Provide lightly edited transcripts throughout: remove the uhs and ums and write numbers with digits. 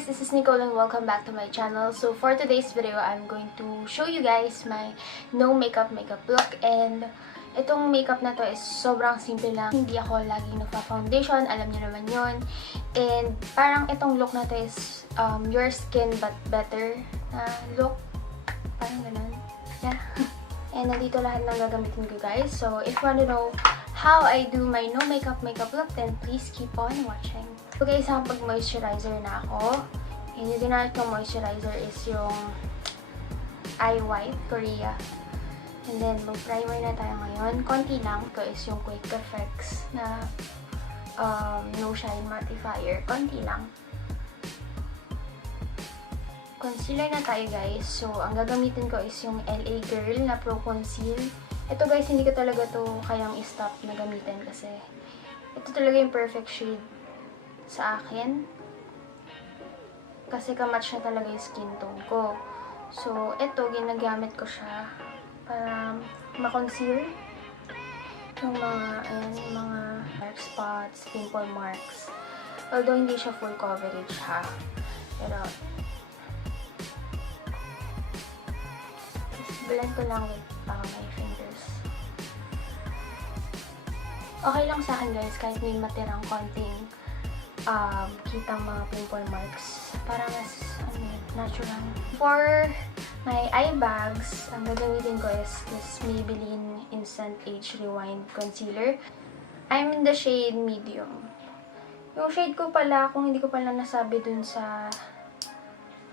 guys, this is Nicole and welcome back to my channel. So for today's video, I'm going to show you guys my no makeup look. And itong makeup na to is sobrang simple lang. Hindi ako laging nagpa-foundation, alam niyo naman yon. And parang itong look na to is your skin but better na look. Parang ganun. Yeah. And nandito lahat ng gagamitin ko guys. So if you want to know how I do my no makeup look, then please keep on watching. Okay, isang pag-moisturizer na ako. And yung ginamit kong moisturizer is yung iWhite Korea. And then, mag-primer na tayo ngayon. Konti lang. Ito is yung Quick Effects na No Shine Mattifier. Konti lang. Concealer na tayo guys. So, ang gagamitin ko is yung LA Girl na Pro Conceal. Ito guys, hindi ko talaga to kayang i-stop na gamitin kasi ito talaga yung perfect shade sa akin. Kasi kamatch na talaga yung skin tone ko. So, ito, ginagamit ko siya para ma-conceal yung mga, ayan, yung mga dark spots, pimple marks. Although, hindi siya full coverage ha. Pero, blend ko lang with my fingers. Okay lang sa akin guys, kahit may matirang konting kitang mga pimple marks. Para mas natural. For my eye bags, ang gagamitin ko is this Maybelline Instant Age Rewind Concealer. I'm in the shade medium. Yung shade ko pala, kung hindi ko pala nasabi dun sa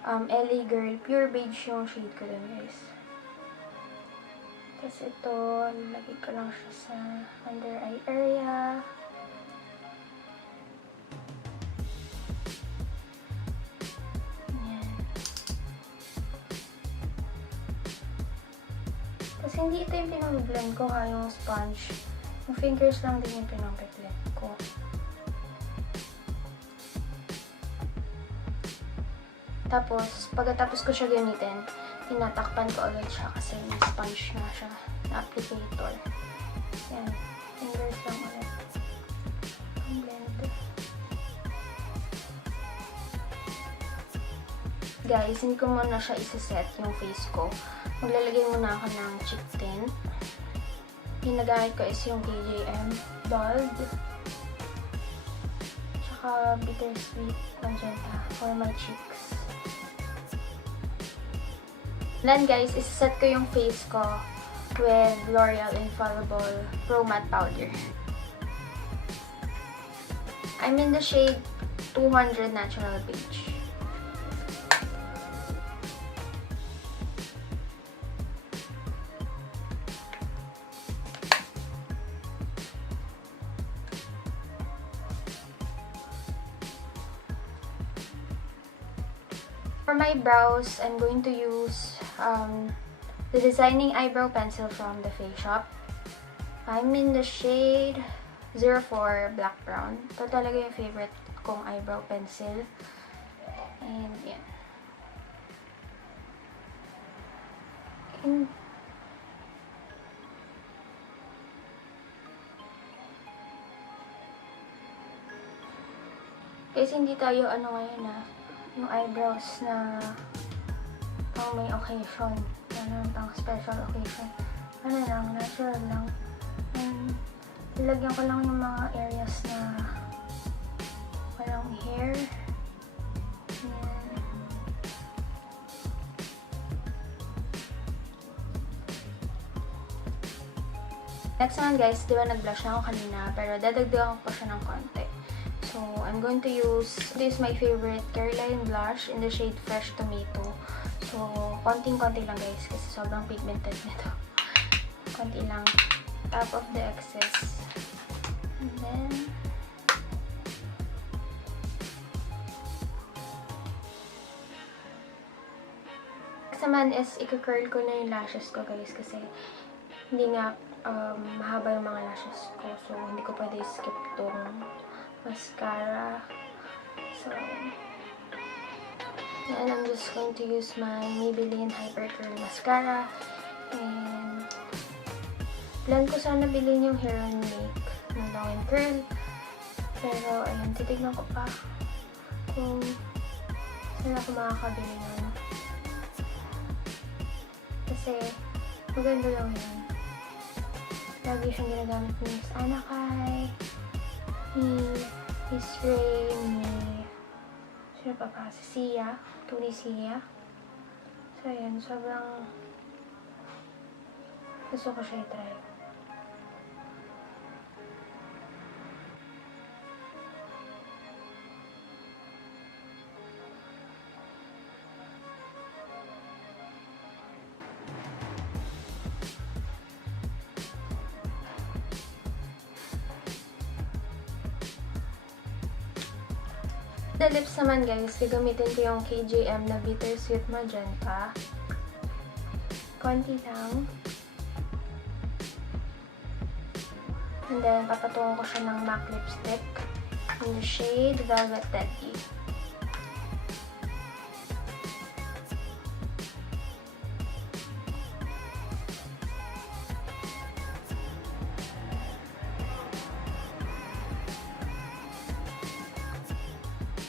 LA Girl, pure beige yung shade ko dun guys. Tapos ito, lagay ko lang siya sa under eye area. Ayan. Tapos hindi ito yung pinag-blend ko ha, yung sponge. Yung fingers lang din yung pinag-blend ko. Tapos, pagkatapos ko siya gamitin, tinatakpan ko agad siya kasi may sponge na siya na applicator. Yan. Fingers lang ulit. Blend. Guys, hindi ko muna siya isa-set yung face ko. Maglalagay muna ako ng cheek tint. Ginagamit ko is yung KJM Bold. Tsaka Bittersweet Magenta for my cheeks. Then guys, isa-set ko yung face ko with L'Oreal Infallible Pro Matte Powder. I'm in the shade 200 Natural Beige. For my brows, I'm going to use the Designing Eyebrow Pencil from the Face Shop. I'm in the shade 04 Black Brown. Ito talaga yung favorite kong eyebrow pencil. And yan. Kasi hindi tayo ngayon yung eyebrows na pang may occasion. Pang special occasion. Lang, natural lang. And ilagyan ko lang yung mga areas na walang hair. Yan. Next naman guys, di ba nag-blush na ako kanina, pero dadagdagan ko pa siya ng konti. So, I'm going to use, this is my favorite Caroline blush in the shade Fresh Tomato. So, konting-konti lang guys, kasi sobrang pigmented nito. Konti lang. Top of the excess. And then, next naman is, i-curl ko na yung lashes ko guys, kasi hindi nga mahaba yung mga lashes ko. So, hindi ko pwede skip tong mascara. So, and I'm just going to use my Maybelline Hypercurl mascara. And plan ko sana bilhin yung Hair and Make na long and curl. Pero, ayun, titignan ko pa kung Saan ako makakabili nun? Kasi, maganda lang yun. Lagi siyang ginagamit ni Miss Anakay, ni Miss Ray, ni... Sino pa pa? Si Sia. Tuni Sia. So, ayan. Sobrang... Gusto ko siya i-try. The lips naman guys, gagamitin ko yung KJM na Bittersweet Magenta. Konti lang. And then, papatungan ko siya ng MAC lipstick in the shade Velvet Teddy.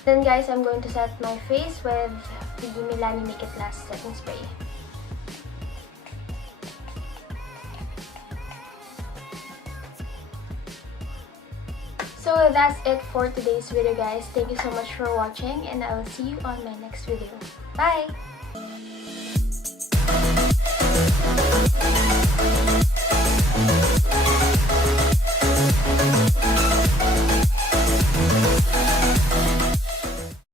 Then guys, I'm going to set my face with the Milani Make It Last Setting Spray. So that's it for today's video guys. Thank you so much for watching and I will see you on my next video. Bye!